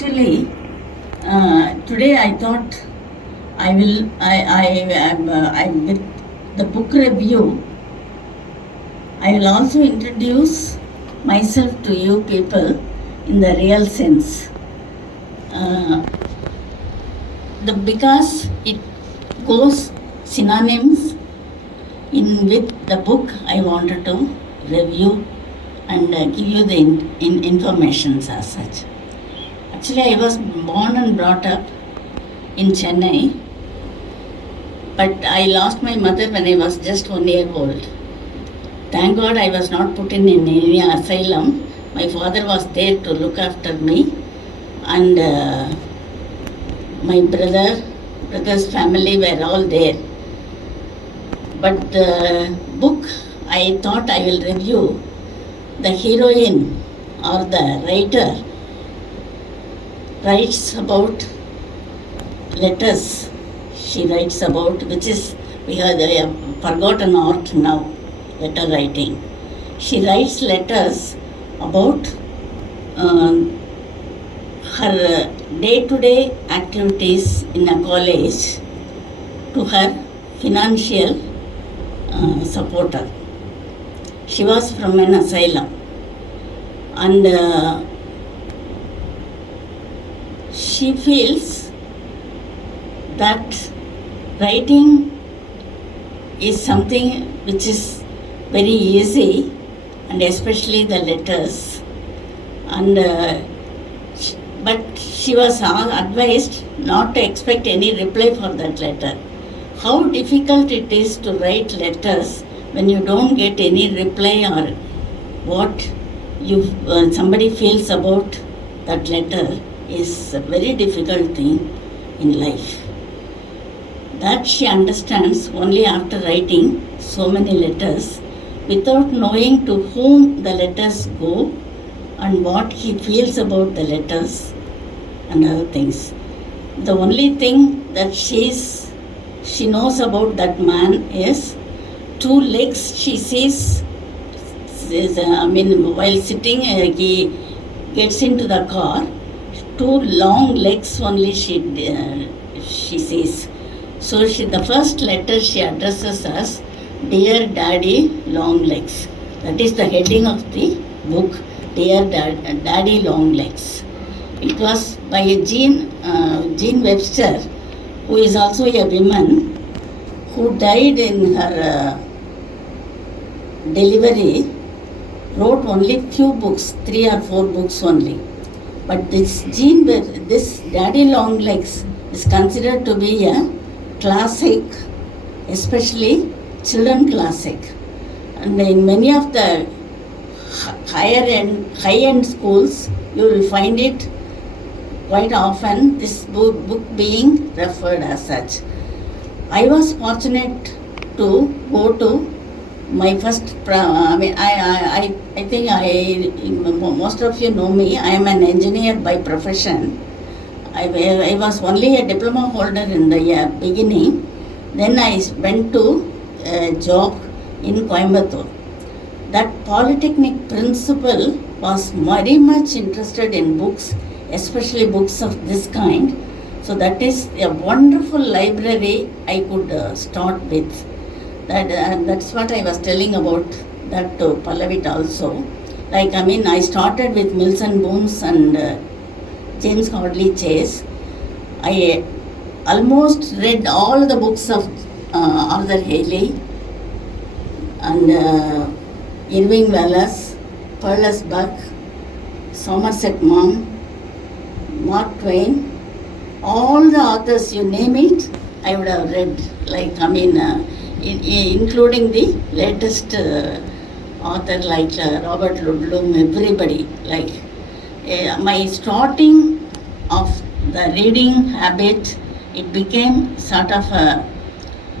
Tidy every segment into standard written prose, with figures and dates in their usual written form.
Actually, today I thought I will, I with the book review, I will also introduce myself to you people in the real sense. Uh, because it goes synonyms in with the book I wanted to review and give you the informations as such. Actually, I was born and brought up in Chennai, but I lost my mother when I was just 1 year old. Thank God I was not put in any asylum. My father was there to look after me, and my brother's family were all there. But the book I thought I will review, the heroine or the writer writes about letters. She writes about, which is, we have forgotten art now, letter writing. She writes letters about her day-to-day activities in a college to her financial supporter. She was from an asylum, and she feels that writing is something which is very easy, and especially the letters. And but she was advised not to expect any reply for that letter. How difficult it is to write letters when you don't get any reply, or what you somebody feels about that letter is a very difficult thing in life. That she understands only after writing so many letters without knowing to whom the letters go and what he feels about the letters and other things. The only thing that she knows about that man is 2 legs she sees. While sitting, he gets into the car. 2 long legs only she sees. So the first letter she addresses as Dear Daddy Long Legs. That is the heading of the book, Dear Daddy Long Legs. It was by Jean Webster, who is also a woman, who died in her delivery, wrote only few books, 3 or 4 books only. But this Daddy Long Legs is considered to be a classic, especially children classic. And in many of the high-end schools, you will find it quite often, this book being referred as such. I was fortunate to go to my first, I think most of you know me, I am an engineer by profession. I was only a diploma holder in the beginning. Then I went to a job in Coimbatore. That polytechnic principal was very much interested in books, especially books of this kind. So that is a wonderful library I could start with. That's what I was telling about that to Pallavit also. I started with Mills and Boons and James Hadley Chase. I almost read all the books of Arthur Haley and Irving Wallace, Perles Buck, Somerset Maugham, Mark Twain. All the authors, you name it, I would have read. Including the latest author like Robert Ludlum, everybody. My starting of the reading habit, it became sort of a,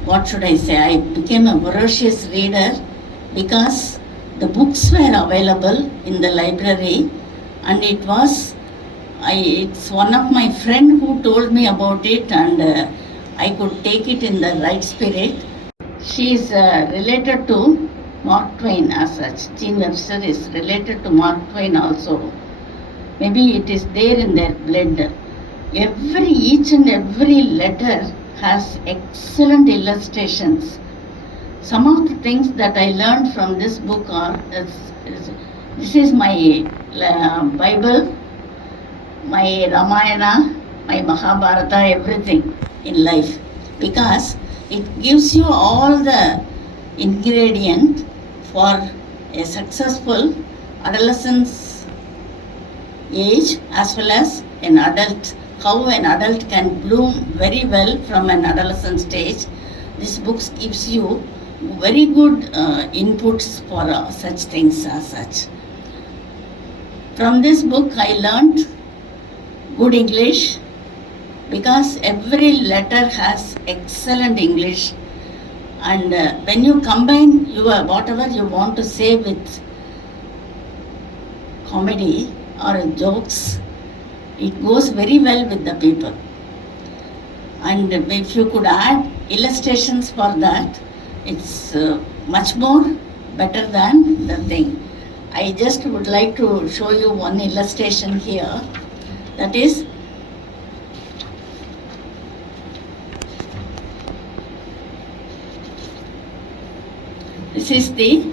what should I say, I became a voracious reader because the books were available in the library, and it's one of my friend who told me about it, and I could take it in the right spirit. She is related to Mark Twain as such. Jean Webster is related to Mark Twain also. Maybe it is there in their blood. Each and every letter has excellent illustrations. Some of the things that I learned from this book are this is my Bible, my Ramayana, my Mahabharata, everything in life, because it gives you all the ingredient for a successful adolescence age as well as an adult, how an adult can bloom very well from an adolescent stage. This book gives you very good inputs for such things as such. From this book I learned good English, because every letter has excellent English, and when you combine your whatever you want to say with comedy or jokes, it goes very well with the people. And if you could add illustrations for that, it's much more better than the thing. I just would like to show you one illustration here. That is, this is the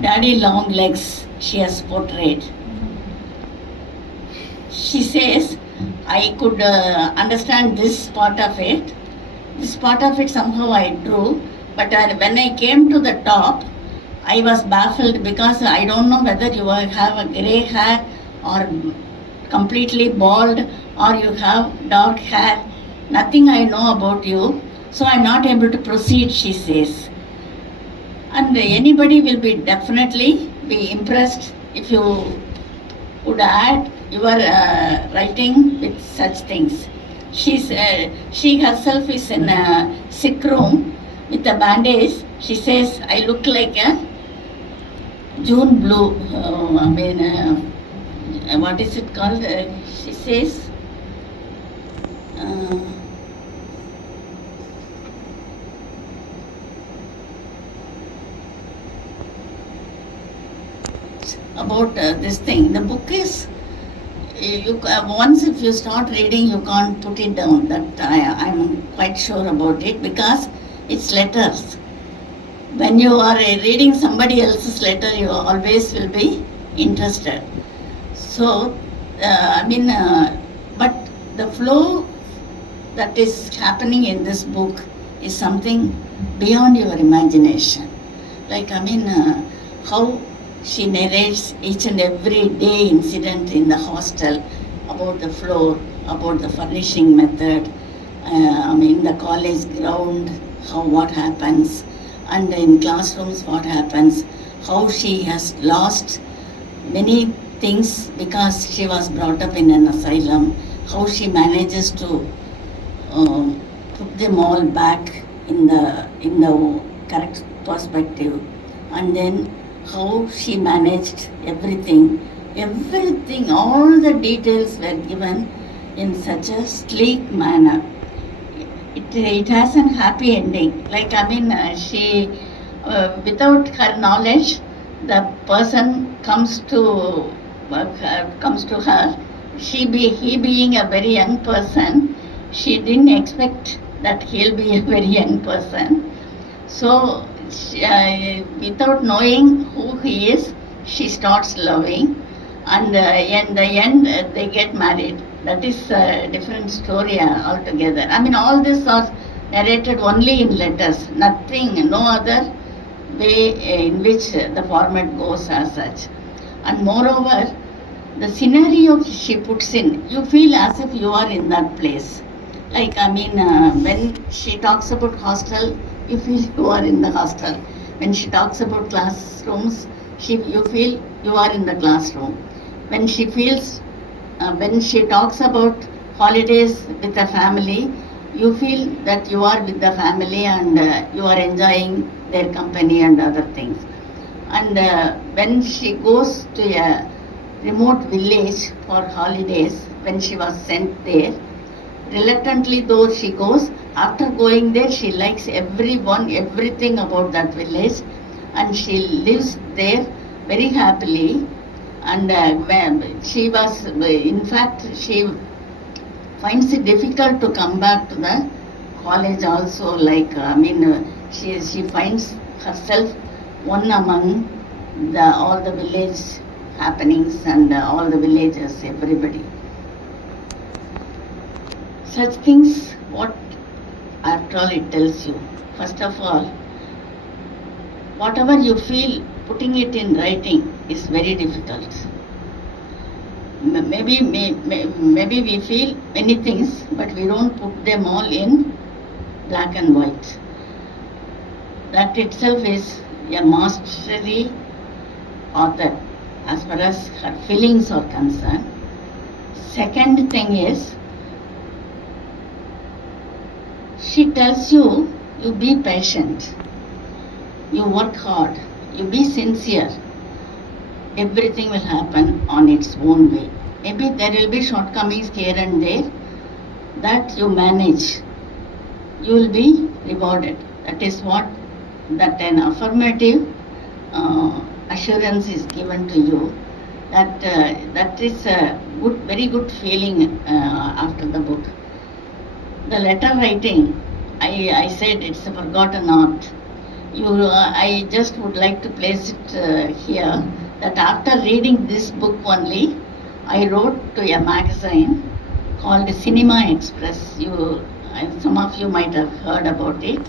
Daddy Long Legs she has portrayed. She says, I could understand this part of it. This part of it somehow I drew, but when I came to the top, I was baffled, because I don't know whether you have a grey hair or completely bald or you have dark hair. Nothing I know about you, so I'm not able to proceed, she says. And anybody will be definitely be impressed if you would add your writing with such things. She herself is in a sick room with a bandage. She says, I look like a June blue. What is it called? She says, about this thing. The book is, once if you start reading, you can't put it down. That I'm quite sure about it, because it's letters. When you are reading somebody else's letter, you always will be interested. So, but the flow that is happening in this book is something beyond your imagination. Like, how she narrates each and every day incident in the hostel, about the floor, about the furnishing method, the college ground, what happens, and in classrooms what happens, how she has lost many things because she was brought up in an asylum, how she manages to put them all back in the correct perspective, and then how she managed everything, all the details were given in such a sleek manner. It has an happy ending. Like, she, without her knowledge, the person comes to her. He being a very young person, she didn't expect that he'll be a very young person. So, without knowing who he is, she starts loving, and in the end they get married. That is a different story altogether. All this are narrated only in letters, nothing, no other way in which the format goes as such. And moreover, the scenario she puts in, you feel as if you are in that place. Like, when she talks about hostel, you feel you are in the hostel. When she talks about classrooms, you feel you are in the classroom. When she talks about holidays with the family, you feel that you are with the family and you are enjoying their company and other things. And when she goes to a remote village for holidays, when she was sent there, reluctantly though she goes, after going there she likes everything about that village, and she lives there very happily. And she was, in fact, she finds it difficult to come back to the college also. Like, she finds herself one among all the village happenings and all the villagers, everybody. Such things, what after all it tells you. First of all, whatever you feel, putting it in writing is very difficult. Maybe we feel many things, but we don't put them all in black and white. That itself is a mastery author as far as her feelings are concerned. Second thing is, she tells you, you be patient, you work hard, you be sincere. Everything will happen on its own way. Maybe there will be shortcomings here and there, that you manage. You will be rewarded. That is what, that an affirmative assurance is given to you. That is a good, very good feeling after the book. The letter writing, I said it's a forgotten art. I just would like to place it here, that after reading this book only, I wrote to a magazine called Cinema Express. Some of you might have heard about it.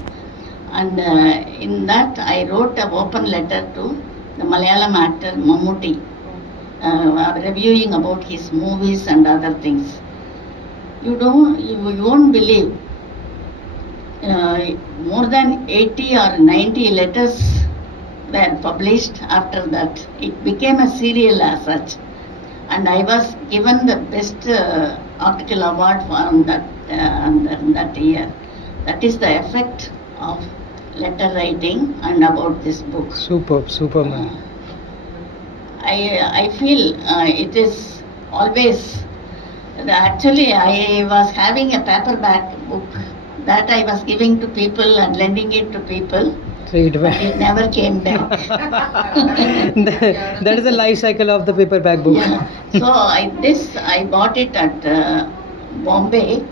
And in that, I wrote an open letter to the Malayalam actor Mammootty, reviewing about his movies and other things. You won't believe, more than 80 or 90 letters were published after that. It became a serial as such. And I was given the best article award for that year. That is the effect of letter writing and about this book. Super, man. I feel it is always, actually I was having a paperback book that I was giving to people and lending it to people. So it never came back. That is the life cycle of the paperback book. Yeah. So I bought it at Bombay,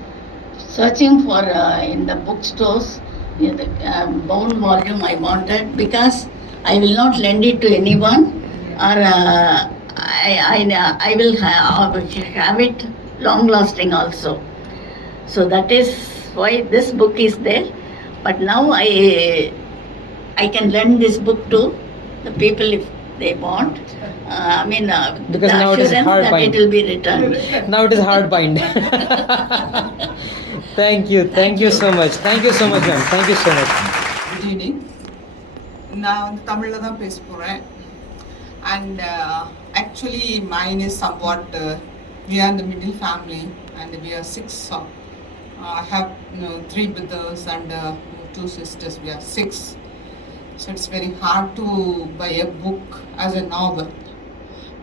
searching for in the bookstores, the bound volume I wanted, because I will not lend it to anyone, or I will have it long lasting also. So that is why this book is there. But now I can lend this book to the people if they want. Because the now it is assurance hard that bind. it will be returned. Now it is hard bind. Thank you so much. Thank you so much, ma'am. Thank you so much. Good evening. நான் வந்து தமிழில் தான் பேச போகிறேன். And actually mine is somewhat, we are in the middle family and we are 6. I have 3 brothers and 2 sisters. We are 6. So it's very hard to buy a book as a novel.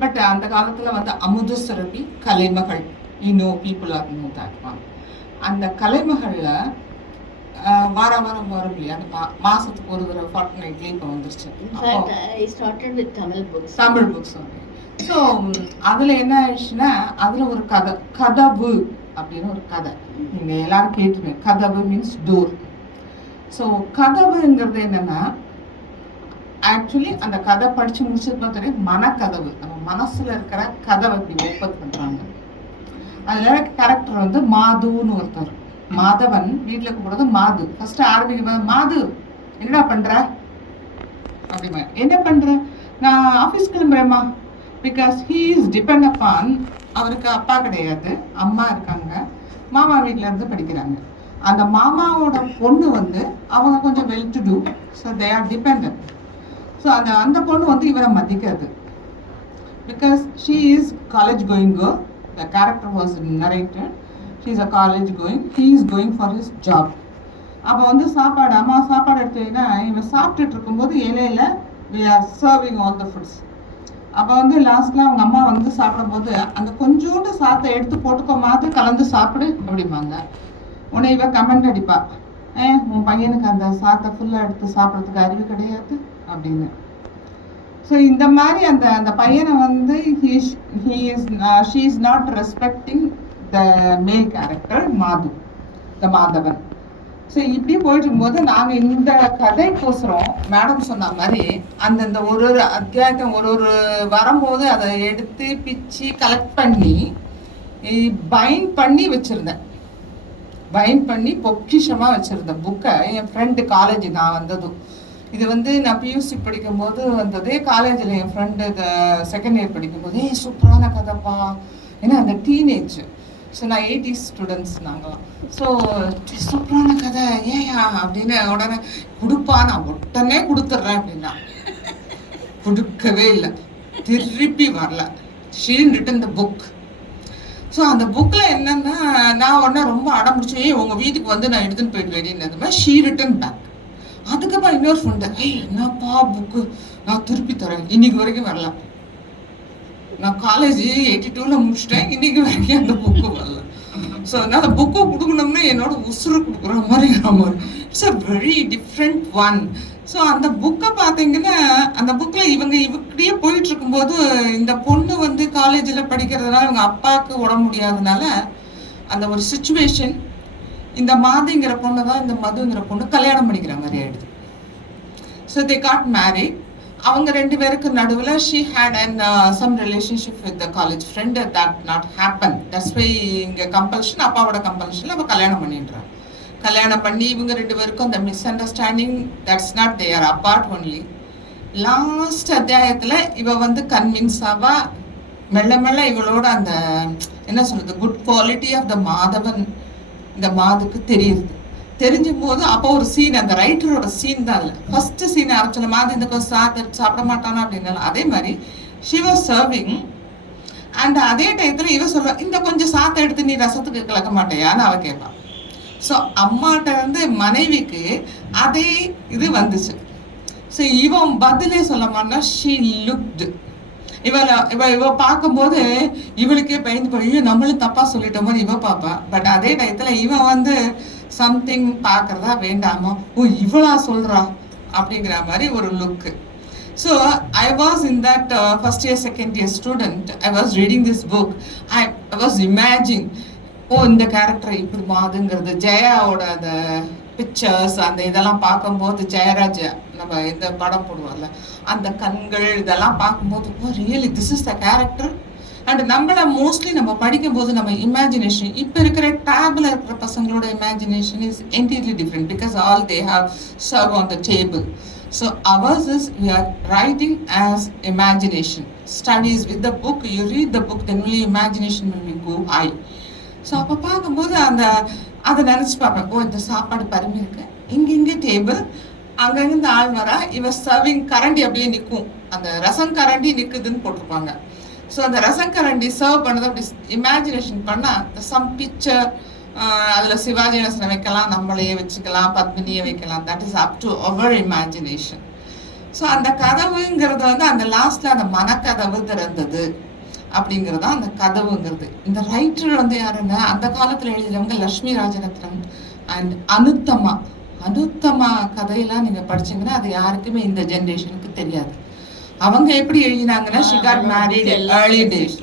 But அந்த காலத்தில் வந்து அமுத சுரபி கலைமகள், people are know that one. அந்த கலைமகளில் வாரம் இல்லையா, அந்த மாதத்துக்கு ஒரு தடவை fortnightly இப்போ வந்துருச்சு. I started with Tamil books. So அதில் என்ன ஆயிடுச்சுன்னா, அதில் ஒரு கதவு அப்படின்னு ஒரு கதை நீங்கள் எல்லாரும் கேட்டுருங்க. கதவு மீன்ஸ் டோர். ஸோ கதவுங்கிறது என்னன்னா, ஆக்சுவலி அந்த கதை படித்து முடிச்சது பார்த்தீங்கன்னா மனக்கதவு, நம்ம மனசில் இருக்கிற கதவை இப்படி ஓப்பன் பண்ணுறாங்க. அதில் கேரக்டர் வந்து மாதுன்னு ஒருத்தர். மாதவன் வீட்டில் கூப்பிடுறது மாது. ஃபர்ஸ்ட் ஆரம்பிக்கும் மாது என்னடா பண்ணுற அப்படிமா, என்ன பண்ணுற, நான் ஆஃபீஸ் கிளம்புறேம்மா. Because he is depend upon, அவருக்கு அப்பா கிடையாது, அம்மா இருக்காங்க, மாமா வீட்டில் இருந்து படிக்கிறாங்க. அந்த மாமாவோட பொண்ணு வந்து அவங்க கொஞ்சம் well to do, so they are depend. So அந்த பொண்ணு வந்து இவரை மதிக்காது. Because she is college going girl. The character was narrated. She is a college going, he is going for his job. அப்போ வந்து சாப்பாடு, அம்மா சாப்பாடு எடுத்தீங்கன்னா இவன் சாப்பிட்டுட்டு இருக்கும்போது இலையில we are serving all the foods. அப்போ வந்து லாஸ்ட்ல அவங்க அம்மா வந்து சாப்பிடும்போது அந்த கொஞ்சோண்டு சாத்தை எடுத்து போட்டுக்கோமாது, கலந்து சாப்பிடு அப்படிம்பாங்க. உன்னை இவ கமெண்ட் அடிப்பா, உன் பையனுக்கு அந்த சாத்தை ஃபுல்லாக எடுத்து சாப்பிட்றதுக்கு அறிவு கிடையாது அப்படின்னு. ஸோ இந்த மாதிரி அந்த அந்த பையனை வந்து ஷீ இஸ் நாட் ரெஸ்பெக்டிங் த மேல் கேரக்டர் மாதவன். ஸோ இப்படி போயிட்டு இருக்கும்போது நாங்கள் இந்த கதைக்கோசரம் மேடம் சொன்ன மாதிரி அந்தந்த ஒரு ஒரு அத்தியாயத்தை ஒரு ஒரு வரும்போது அதை எடுத்து பிச்சு கலெக்ட் பண்ணி பைண்ட் பண்ணி வச்சுருந்தேன். பைண்ட் பண்ணி பொக்கிஷமாக வச்சுருந்தேன் புக்கை. என் ஃப்ரெண்டு காலேஜ் நான் வந்ததும் இது வந்து நான் பியூசி படிக்கும்போது வந்ததே காலேஜில் என் ஃப்ரெண்டு செகண்ட் இயர் படிக்கும்போது சூப்பரான கதைப்பா, ஏன்னா அந்த டீனேஜ். ஸோ நான் 80s ஸ்டூடெண்ட்ஸ் நாங்களாம். ஸோ சூப்பரான கதை ஏயா அப்படின்னு உடனே கொடுப்பா, நான் உடனே கொடுத்துட்றேன் அப்படின்னா கொடுக்கவே இல்லை, திருப்பி வரல. She return the book. So அந்த புக்கில் என்னன்னா நான் உடனே ரொம்ப அடம்பிடிச்சு உங்கள் வீட்டுக்கு வந்து நான் எடுத்துன்னு போயிட்டு வேண்டியது ஷீ ரிட்டன் பேக். அதுக்கப்புறம் இன்னொரு ஃப்ரெண்டு என்னப்பா புக்கு நான் திருப்பி தரேன், இன்னைக்கு வரைக்கும் வரல. நான் காலேஜ் 82ல் முடிச்சிட்டேன், இன்னைக்கு வரைக்கும் அந்த புக்கு வரல. ஸோ அதனால புக்கு கொடுக்கணும்னு என்னோட உசுறு கொடுக்குற மாதிரி it's a very different one. So அந்த புக்கை பார்த்தீங்கன்னா அந்த புக்கில் இவங்க இப்படியே போயிட்டு இருக்கும்போது இந்த பொண்ணு வந்து காலேஜில் படிக்கிறதுனால இவங்க அப்பாவுக்கு உடம்பு முடியாததுனால அந்த ஒரு சுச்சுவேஷன், இந்த மாதிங்கிற பொண்ணு தான் இந்த மதுங்கிற பொண்ணு கல்யாணம் பண்ணிக்கிற மாதிரி ஆயிடுது. So they got married. அவங்க ரெண்டு பேருக்கு நடுவில் she had and some relationship with the college friend. That not happen. That's why இங்கே கம்பல்ஷன், அப்பாவோட கம்பல்ஷனில் அவள் கல்யாணம் பண்ணிடுறான். கல்யாணம் பண்ணி இவங்க ரெண்டு பேருக்கும் அந்த misunderstanding, that's not their apart only. Last அத்தியாயத்தில் இவ வந்து கன்வின்ஸ் ஆவா, மெல்ல மெல்ல இவளோட அந்த என்ன சொல்றது good quality of the Madhavan இந்த மாதுக்கு தெரியுது. தெரிஞ்சும் போது அப்போ ஒரு சீன், அந்த ரைட்டரோட சீன் தான் அதில் ஃபர்ஸ்ட் சீன் ஆரம்பிச்சல மாதிரி இந்த கொஞ்சம் சாப்பிட மாட்டானா அப்படின்னாலும் அதே மாதிரி ஷி வாஸ் சர்விங். அண்ட் அதே டயத்தில் இவ சொல்ல இந்த கொஞ்சம் சாத்தை எடுத்து நீ ரசத்துக்கு கலக்க மாட்டேயான்னு அவ கேட்பான். ஸோ அம்மாட்ட இருந்து மனைவிக்கு அதே இது வந்துச்சு. ஸோ இவன் பதிலே சொல்ல மாட்டா. ஷீ லுக்டு இவ பார்க்கும்போது இவளுக்கே பயந்து போய் நம்மளும் தப்பா சொல்லிட்ட மாதிரி இவ பார்ப்பா. பட் அதே டயத்துல இவன் வந்து சம்திங் பார்க்கறதா வேண்டாமா, ஓ இவளா சொல்றா அப்படிங்கிற மாதிரி ஒரு look. So I was in that first year second year student. I was reading this book. I was imagine இந்த கேரக்டர் இப்படி மாதுங்கிறது, ஜெயாவோட அந்த பிக்சர்ஸ் அந்த இதெல்லாம் பார்க்கும்போது, ஜெயராஜ் நம்ம இந்த படம் போடுவோம்ல அந்த கண்கள் இதெல்லாம் பார்க்கும்போது really this is the character. And நம்மள மோஸ்ட்லி நம்ம படிக்கும்போது நம்ம இமேஜினேஷன் இப்போ இருக்கிற டேபில் இருக்கிற பசங்களோட imagination is entirely different because all they have serve on the table. So ours is we are writing as imagination. Studies with the book, you read the book, then only imagination will go high. So அப்போ பார்க்கும்போது அந்த அதை நினச்சி பார்ப்பேன், ஓ இந்த சாப்பாடு பருமி இருக்கு, இங்கே டேபிள், அங்கங்கே இந்த ஆள் வரா, இவ சர்விங் கரண்டி அப்படியே நிற்கும், அந்த ரசம் கரண்டி நிற்குதுன்னு போட்டிருப்பாங்க. ஸோ அந்த ரசம் கரண்டி சர்வ் பண்ணதை அப்படி இமேஜினேஷன் பண்ணால் சம் பிக்சர், அதில் சிவாஜி கணேசனை வைக்கலாம், நம்மளையே வச்சுக்கலாம், பத்மினியை வைக்கலாம். That is up to our imagination. So அந்த கதவுங்கிறது வந்து அந்த லாஸ்ட்ல அந்த மனக்கதவு திறந்தது அப்படிங்கிறது தான் அந்த கதவுங்கிறது. இந்த ரைட்டர் வந்து யாருன்னா அந்த காலத்தில் எழுதினவங்க லக்ஷ்மி ராஜரத்னம் அண்ட் அனுத்தமா கதையெல்லாம் நீங்கள் படிச்சீங்கன்னா அது யாருக்குமே இந்த ஜென்ரேஷனுக்கு தெரியாது. அவங்க எப்படி எழுதினாங்கன்னா she got married early days.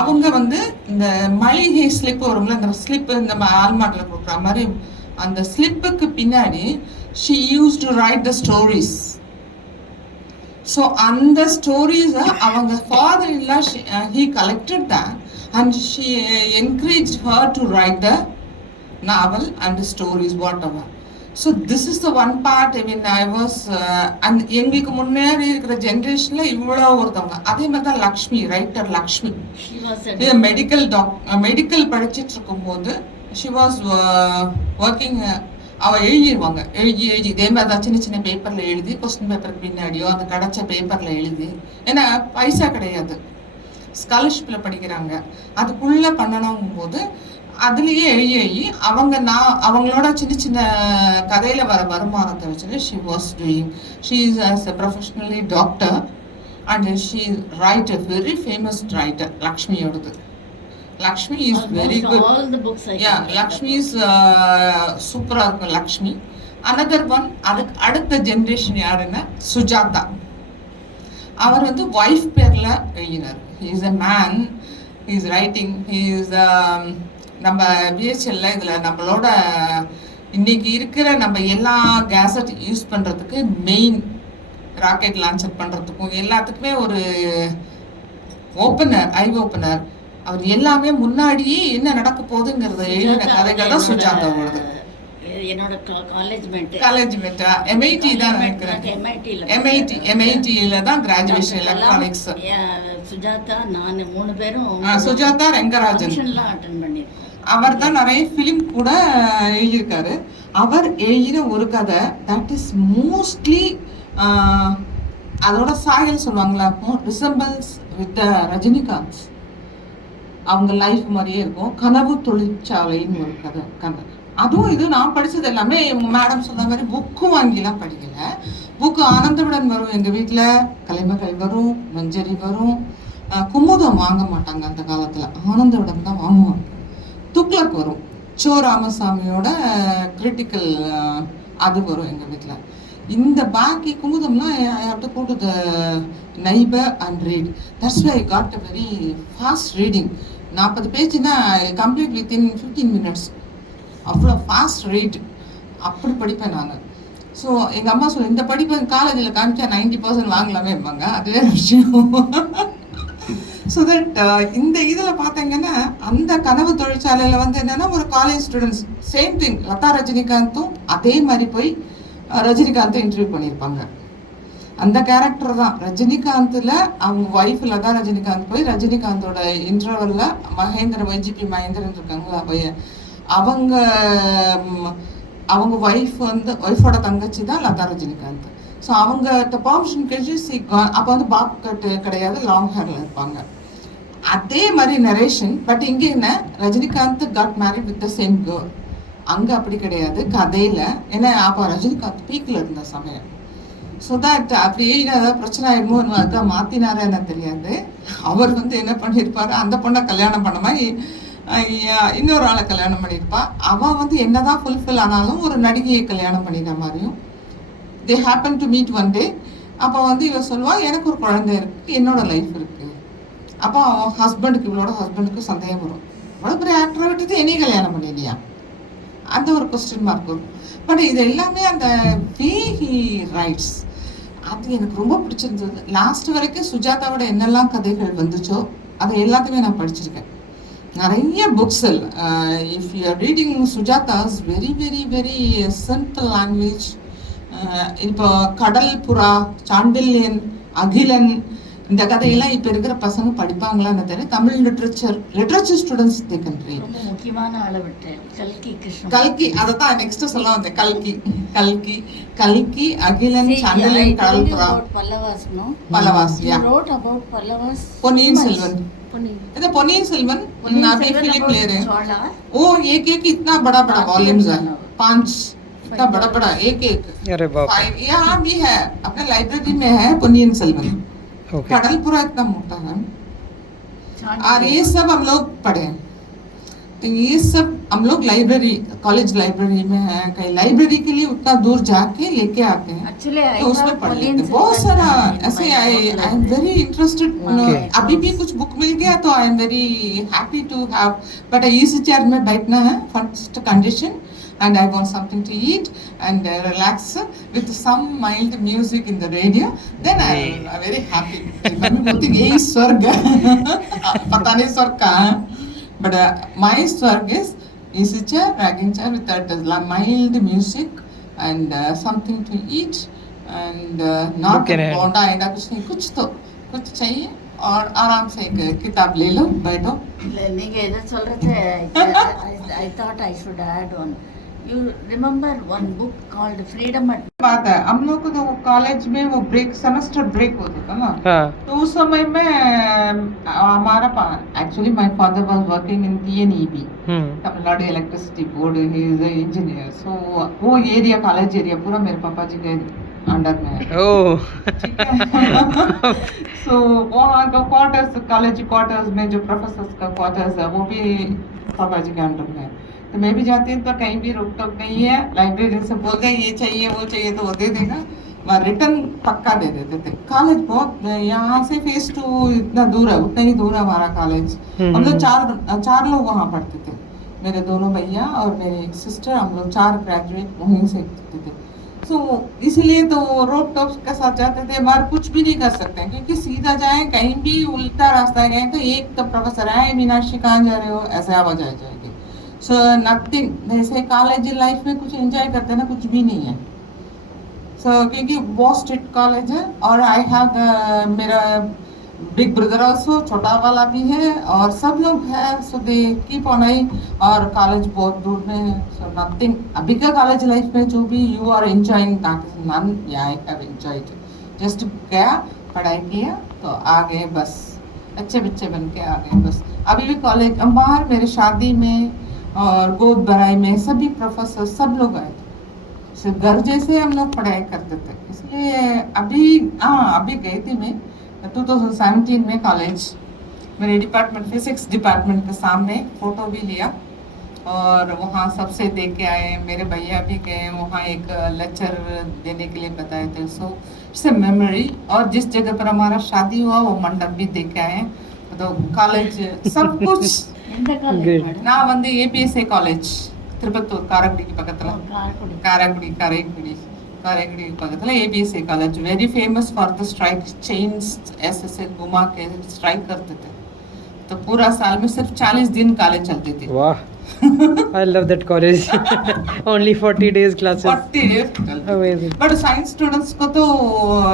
அவங்க வந்து இந்த மளிகை ஸ்லிப் வரும்ல, இந்த ஸ்லிப் இந்த ஆல்மார்ட்ல கொடுக்குற மாதிரி அந்த ஸ்லிப்புக்கு பின்னாடி she used to write the stories. So அந்த ஸ்டோரிஸை அவங்க ஃபாதர் இல்லா he collected that and she encouraged her to write the novel and the stories whatever. So this is the one part when I was and எங்களுக்கு முன்னேறி இருக்கிற ஜென்ரேஷனில் இவ்வளோ ஒருத்தவங்க. அதே மாதிரி தான் லக்ஷ்மி, ரைட்டர் லக்ஷ்மி மெடிக்கல் படிச்சுட்டு இருக்கும்போது she was working. அவள் எழுதிடுவாங்க, எழுதி இதே மாதிரி தான் சின்ன சின்ன பேப்பரில் எழுதி கொஸ்டின் பேப்பருக்கு பின்னாடியோ அந்த கிடச்ச பேப்பரில் எழுதி, ஏன்னா பைசா கிடையாது, ஸ்காலர்ஷிப்பில் படிக்கிறாங்க, அதுக்குள்ளே பண்ணணுங்கும் போது அதுலேயே எழுதி அவங்களோட சின்ன சின்ன கதையில் வர வருமானத்தை வச்சுட்டு she was doing. She is as a professionally doctor and she writer, very famous writer. லக்ஷ்மியோடது. Lakshmi is very good. All the books I Lakshmi is super. Lakshmi. Another one, அடுத்த ஜென்ரேஷன் யாருன்னா சுஜாதா. அவர் வந்து ஒய்ஃப் பேர்ல எழுதினார். He is a man, he is writing, he is நம்ம பிஹெச்எல்ல இதில் நம்மளோட இன்னைக்கு இருக்கிற நம்ம எல்லா கேசட் யூஸ் பண்ணுறதுக்கு மெயின் ராக்கெட் லான்ச்சர் பண்ணுறதுக்கும் எல்லாத்துக்குமே ஒரு ஓப்பனர், ஐ ஓப்பனர். அவர் எல்லாமே முன்னாடியே என்ன நடக்க போகுதுங்கிறத எழுதின கதைகள் தான் சுஜாதாவோடது. என்னோட காலேஜ் மேட்டா எம்ஐடி தான் நினைக்கிறேன். எம்ஐடியில தான் கிராஜுவேஷன் எலக்ட்ரானிக்ஸ். சுஜாதா நான் 3 பேரும் சுஜாதா ரெங்கராஜன் அட்டெண்ட் பண்ணிருக்கோம். அவர் தான் நிறைய ஃபிலிம் கூட எழுதியிருக்காரு. அவர் எழுதின ஒரு கதை தட் இஸ் மோஸ்ட்லி அதோட சாயல் சொல்லுவாங்களா, ரிசம்பிள்ஸ் வித் ரஜினிகாந்த் அவங்க லைஃப் மாதிரியே இருக்கும். கனவு தொழிற்சாலைன்னு ஒரு கதை. அதுவும் இது நான் படித்தது எல்லாமே மேடம் சொன்ன மாதிரி புக்கு வாங்கிலாம் படிக்கல. புக்கு ஆனந்தவிடன் வரும், எங்கள் வீட்டில் கலைமகள் வரும், மஞ்சரி வரும். குமுதம் வாங்க மாட்டாங்க அந்த காலத்தில், ஆனந்தவிடன் தான் வாங்குவாங்க. துக்ளக் வரும், சோ ராமசாமியோட கிரிட்டிக்கல் அது வரும் எங்கள் வீட்டில். இந்த பாக்கி குமுதம்லாம் I have to go to the neighbour and read. That's why I got a very fast reading. 40 பேஜ்னா கம்ப்ளீட் வித்தின் 15 minutes. அவ்வளோ ஃபாஸ்ட் ரீட், அப்படி படிப்பேன் நான். ஸோ எங்கள் அம்மா சொல்லி இந்த படிப்பை காலேஜில் காமிச்சா 90% வாங்கலாமே இருப்பாங்க, அதுவே விஷயம். ஸோ தட் இந்த இதில் பார்த்தீங்கன்னா அந்த கனவு தொழிற்சாலையில் வந்து என்னென்னா ஒரு college students same thing, Latha ரஜினிகாந்தும் அதே மாதிரி போய் ரஜினிகாந்தை இன்டர்வியூ பண்ணியிருப்பாங்க. அந்த கேரக்டர் தான் ரஜினிகாந்தில் அவங்க ஒய்ஃப் லதா ரஜினிகாந்த் போய் ரஜினிகாந்தோட இன்டர்வலில் மகேந்திரன், YGP மகேந்திரன் இருக்காங்களா போய் அவங்க ஒய்ஃப் வந்து ஒய்ஃபோட தங்கச்சி தான் லதா ரஜினிகாந்த். ஸோ அவங்ககிட்ட பர்மிஷன் கழிச்சு அப்போ வந்து பாப் கட்டு கிடையாது, லாங் ஹேரில் இருப்பாங்க. அதே மாதிரி நரேஷன். பட் இங்கே என்ன, Rajinikanth got married with the same girl. அங்கே அப்படி கிடையாது கதையில். ஏன்னா அப்போ ரஜினிகாந்த் பீக்கில் இருந்த சமயம். ஸோ தட் அப்படி ஏதாவது பிரச்சனை ஆகிடுமோ அதுக்காக மாற்றினாரா என்ன தெரியாது. அவர் வந்து என்ன பண்ணியிருப்பாரு, அந்த பொண்ணை கல்யாணம் பண்ண மாதிரி இன்னொரு ஆளை கல்யாணம் பண்ணியிருப்பா. அவன் வந்து என்னதான் ஃபுல்ஃபில் ஆனாலும் ஒரு நடிகையை கல்யாணம் பண்ணின மாதிரியும். They happen to meet one day. அப்போ வந்து இவ சொல்லுவா, எனக்கு ஒரு குழந்தை இருக்குது, என்னோட லைஃப் இருக்குது. அப்போ அவன் ஹஸ்பண்டுக்கு, இவளோட ஹஸ்பண்டுக்கு சந்தேகம் வரும், இவ்வளோ பெரிய ஆக்டரை விட்டுட்டு என்னையும் கல்யாணம் பண்ணிடுறியா, அந்த ஒரு கொஸ்டின் மார்க் வரும். பட் இது எல்லாமே அந்த வே ஹி ரைட்ஸ், அது எனக்கு ரொம்ப பிடிச்சிருந்தது. லாஸ்ட் வரைக்கும் சுஜாதாவோட என்னெல்லாம் கதைகள் வந்துச்சோ அதை எல்லாத்தையுமே நான் படிச்சிருக்கேன். நிறைய books. If you are reading சுஜாதாஸ் very very very simple language. இப்போ கடல் புறா, சாண்டில்யன், அகிலன், இந்த கதையெல்லாம் இப்போ இருக்கிற பசங்க படிப்பாங்களான்னு தெரியல. Tamil literature students they can read. முக்கியமான ஆளை விட்டேன், கல்கி. அதை தான் நெக்ஸ்ட் சொல்ல வந்தேன். கல்கி, அகிலன், சாண்டில்யன், கடல் புறா, பல்லவாஸ். பொன்னியின் செல்வன். இது பொன்னியின் செல்वन अभी फिलिप ले रहे हैं. ओ एक इतना बड़ा वॉल्यूम्स है, 5 इतना बड़ा एक. अरे बाप रे. यहाँ भी है, अपने लाइब्रेरी में है பொன்னியின் செல்वन. கடல்புறா इतना मोटा है. और ये सब हम लोग पढ़े. तो ये सब हम लोग लाइब्रेरी, कॉलेज लाइब्रेरी में है. कहीं लाइब्रेरी के लिए उतना दूर जाके लेके आते हैं, तो उसमें पढ़ लेते हैं. बहुत सारा ऐसे. I am very interested. अभी भी कुछ बुक मिल गया तो I am very happy to have. But इसी चेयर में बैठना है, first condition, and I want something to eat and relax with some mild music in the radio, then I am very happy. I'm thinking hey swarg pata nahi swarg ka, but my swarg is easy chair, rocking chair with that mild music and something to eat and not bonda and कुछ चाहिए और आराम से एक किताब ले लो, बैठो. நீங்க எதை சொல்றது, I thought I should add one. You remember one book called Freedom at. बात है, हम लोग को तो कॉलेज में वो ब्रेक, सेमेस्टर ब्रेक होता था ना. तो उस समय में हमारा actually my father was working in TNEB, Tamil Nadu electricity board. He is a engineer. So वो एरिया, कॉलेज एरिया पूरा मेरे पापा जी के अंडर में है. ओह. सो वहाँ का क्वार्टर्स, कॉलेज क्वार्टर्स में जो प्रोफेसर्स का क्वार्टर्स है वो भी पापा जी के अंडर में है. तो मैं भी जाती हूँ तो कहीं भी रोक टोक नहीं है. लाइब्रेरी से बोलते हैं ये चाहिए वो चाहिए तो वो दे देगा. रिटर्न पक्का दे देते थे। कॉलेज बहुत यहाँ से फेस टू इतना दूर है, उतना ही दूर है हमारा कॉलेज। हम लोग चार लोग वहाँ पढ़ते थे, मेरे दोनों भैया और मेरी एक सिस्टर, हम लोग 4 ग्रेजुएट वहीं से करते थे। सो इसलिए तो रोड टॉप के साथ जाते थे, मगर कुछ भी नहीं कर सकते हैं, क्योंकि सीधा जाए कहीं भी उल्टा रास्ता गए तो एक तो प्रोफेसर आए, मीनाक्षी कहाँ जा रहे हो, ऐसे आवाज आ जाएगी। सो नथिंग, जैसे कॉलेज लाइफ में कुछ एंजॉय करते हैं ना, कुछ भी नहीं है। क्योंकि बहुत स्ट्रिक्ट कॉलेज है, और आई हैव मेरा बिग ब्रदर ऑल्सो, छोटा वाला भी है, और सब लोग हैं, सो दे कीप ऑन आई। और कॉलेज बहुत दूर में है, सो नथिंग। अभी का कॉलेज लाइफ में जो भी you are enjoying, none I have enjoyed. Just गया, पढ़ाई किया, तो आ गए, बस अच्छे बच्चे बन के आ गए बस। अभी भी कॉलेज बाहर मेरे शादी में और गोद भराई में सभी प्रोफेसर सब लोग आए थे, सिर्फ घर जैसे हम लोग पढ़ाई करते थे। इसलिए अभी गई थी मैं 2017 में कॉलेज, मेरे डिपार्टमेंट फिजिक्स डिपार्टमेंट के सामने फोटो भी लिया, और वहाँ सबसे देख के आए। मेरे भैया भी गए वहाँ, एक लेक्चर देने के लिए बताए थे। So it's a memory. और जिस जगह पर हमारा शादी हुआ वो मंडप भी देख के आए, तो कॉलेज सब कुछ। நான் வந்து ஏபிஎஸ்ஏ காலேஜ் திருப்பத்தூர் காரைக்குடிக்கு பக்கத்துல, காரைக்குடி பக்கத்துல ABSA college, very famous for the strike, chains ऐसे घुमा के स्ट्राइक करते थे, तो पूरा साल में सिर्फ 40 दिन कॉलेज चलती थी। वाह, I love that college. Only 40 days classes. 40 days Amazing. But science students को तो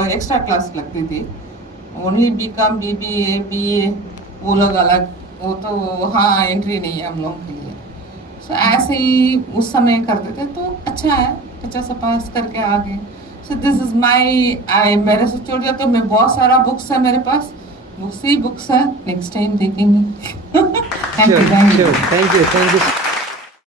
एक्स्ट्रा क्लास लगती थी, ओनली बीकॉम बीबीए बीए वो लोग अलग, वो तो वहाँ एंट्री नहीं है हम लोग के लिए। सो ऐसे ही उस समय करते थे, तो अच्छा है, अच्छा सा पास करके आ गए। सो दिस इज माई, मेरे से छोड़ दिया तो मैं बहुत सारा बुक्स है मेरे पास, उसी बुक्स है, नेक्स्ट टाइम देखेंगे। Thank you, Sure, sure. Thank you.